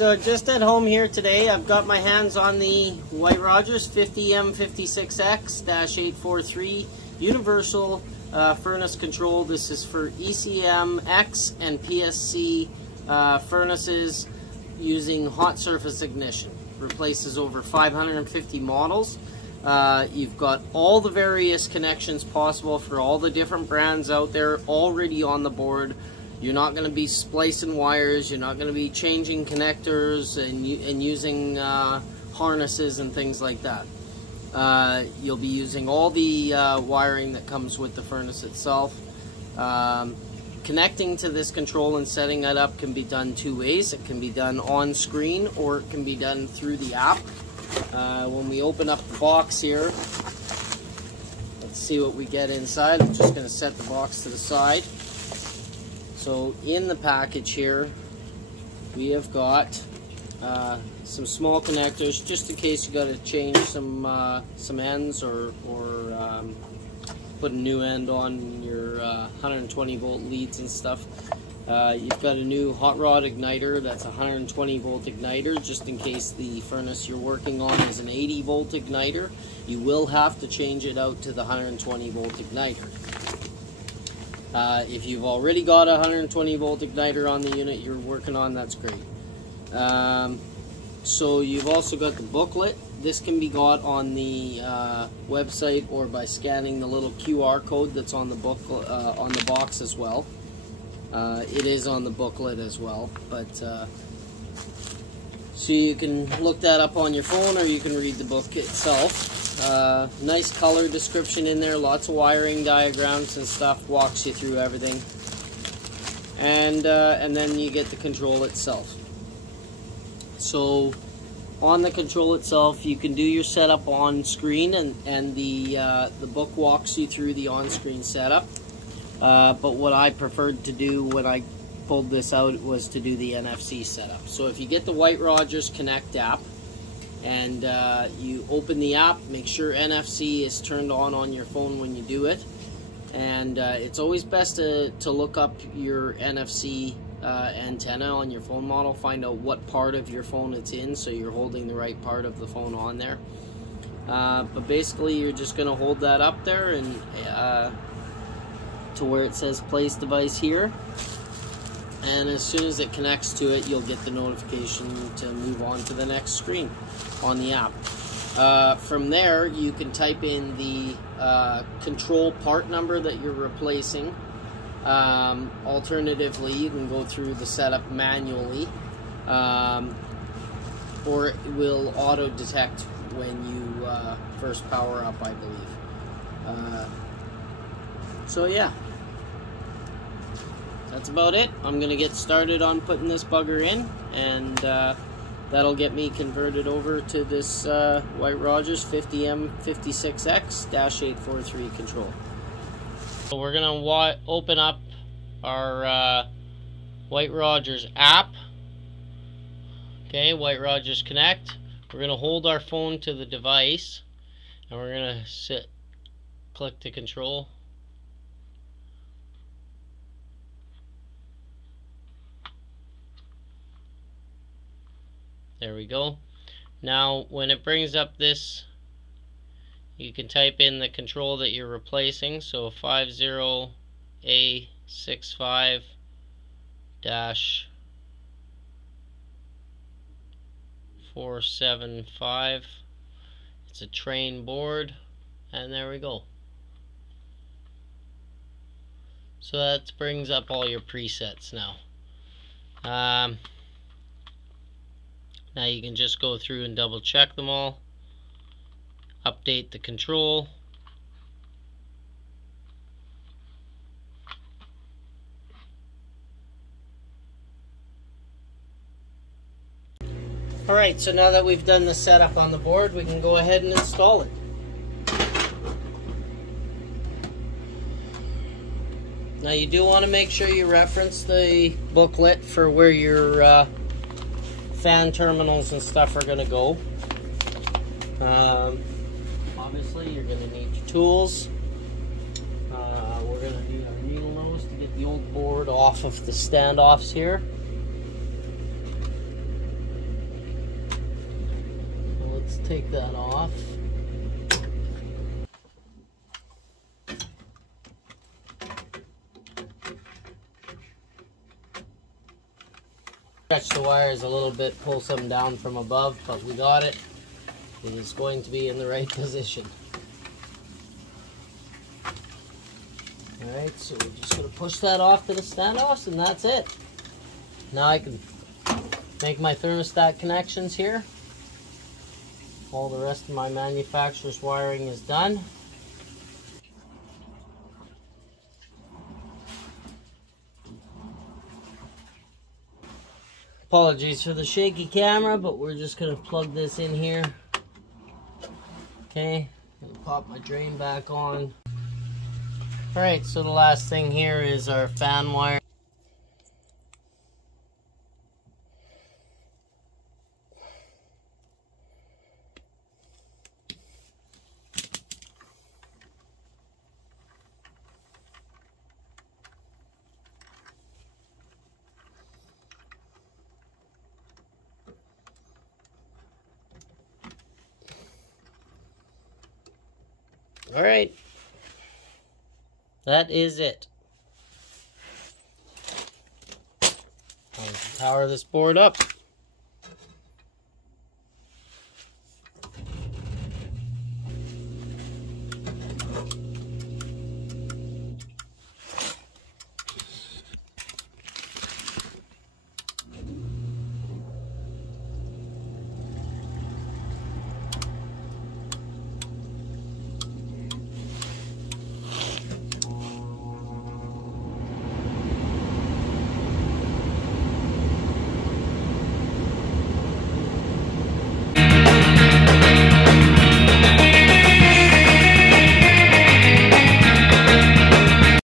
So just at home here today, I've got my hands on the White Rodgers 50M56X-843 universal furnace control. This is for ECM, X, and PSC furnaces using hot surface ignition. Replaces over 550 models. You've got all the various connections possible for all the different brands out there already on the board. You're not going to be splicing wires, you're not going to be changing connectors and using harnesses and things like that. You'll be using all the wiring that comes with the furnace itself. Connecting to this control and setting it up can be done two ways. It can be done on screen or it can be done through the app. When we open up the box here, let's see what we get inside. I'm just going to set the box to the side. So in the package here, we have got some small connectors, just in case you got to change some ends or put a new end on your 120 volt leads and stuff. You've got a new hot rod igniter that's 120 volt igniter, just in case the furnace you're working on is an 80 volt igniter. You will have to change it out to the 120 volt igniter. If you've already got a 120 volt igniter on the unit you're working on, that's great. So you've also got the booklet. This can be got on the website or by scanning the little QR code that's on the book on the box as well. It is on the booklet as well, but so you can look that up on your phone or you can read the book itself. Nice color description in there, lots of wiring diagrams and stuff, walks you through everything, and then you get the control itself. So on the control itself, you can do your setup on screen, and the book walks you through the on-screen setup. But what I preferred to do when I pulled this out was to do the NFC setup. So if you get the White Rodgers Connect app and you open the app, make sure NFC is turned on your phone when you do it. And it's always best to look up your NFC antenna on your phone model, find out what part of your phone it's in so you're holding the right part of the phone on there. But basically you're just going to hold that up there and to where it says place device here, and as soon as it connects to it you'll get the notification to move on to the next screen on the app. From there you can type in the control part number that you're replacing. Alternatively, you can go through the setup manually, or it will auto detect when you first power up, I believe. So yeah, that's about it. I'm gonna get started on putting this bugger in, and that'll get me converted over to this White Rodgers 50M56X-843 control. So we're gonna open up our White Rodgers app. Okay, White Rodgers Connect. We're gonna hold our phone to the device, and we're gonna click the control. There we go. Now when it brings up this, you can type in the control that you're replacing. So 50A65-475. It's a Trane board, and there we go. So that brings up all your presets now. Now you can just go through and double check them all, update the control, alright, so now that we've done the setup on the board, we can go ahead and install it. Now you do want to make sure you reference the booklet for where your fan terminals and stuff are going to go. Obviously you're going to need your tools. We're going to do our needle nose to get the old board off of the standoffs here. take that off. Stretch the wires a little bit, pull some down from above, but we got it. It is going to be in the right position. Alright, so we're just going to push that off to the standoffs, and that's it. Now I can make my thermostat connections here. All the rest of my manufacturer's wiring is done. Apologies for the shaky camera, but we're just going to plug this in here. Okay, gonna pop my drain back on. Alright, so the last thing here is our fan wire. Alright, that is it. I'll power this board up.